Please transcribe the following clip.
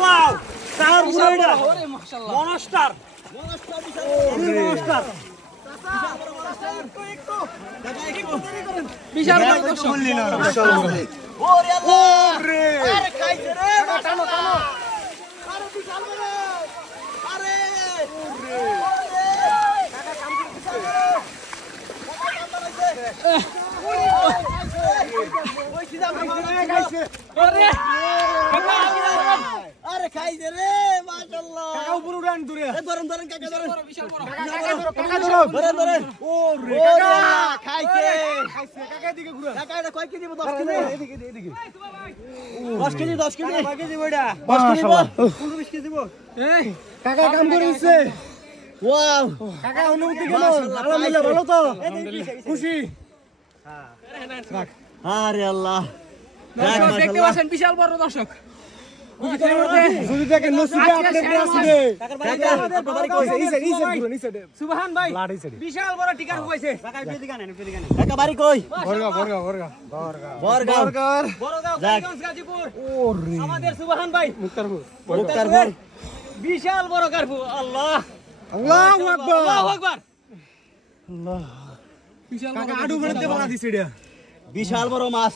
wow sir বুড়াইডা monster monster বিশাল বড় দর্শক ওরে ওরে আরে খাইছে রে টানো টানো আরে বিশাল বড় আরে ওরে কাকা কাম করতেছে কাকা কাম বানাইছে ওই সিধা খাইছে আরে কাকা আরে খাইছে রে মাশাআল্লাহ কাকা উপরে উড়ান দূরে ধরেন ধরেন কাকা ধরেন বিশাল বড় কাকা ধরেন ধরেন ওরে কাকা খাইছে খাইছে কাকা এদিকে ঘুরে কাকা এটা কয় কেজি 10 কেজি এদিকে এদিকে 10 কেজি 10 কেজি কয় কেজি বইডা 10 কেজি 15 কেজি দিব এই কাকা কাম করেছে ওয়াও কাকা অনুমতি কেমন আলহামদুলিল্লাহ ভালো তো খুশি হ্যাঁ আরে আল্লাহ দেখতে পাচ্ছেন বিশাল বড় দর্শক যদি দেখেন নসিবে আপনাদের আসবে কাকা বাড়ি কইছে এই সাইড সুবহান ভাই বিশাল বড় টিকার হইছে কাকা এদিকে আনেন কাকা বাড়ি কই বরগাঁও বড়গাঁও গাজীপুর ওরে আমাদের সুবহান ভাই মুক্তারপুর বিশাল বড় কারফু আল্লাহ আল্লাহু আকবার আল্লাহু আকবার আল্লাহ বিশাল কাকা আডু ভরতে বানা দিছে এটা বিশাল বড় মাছ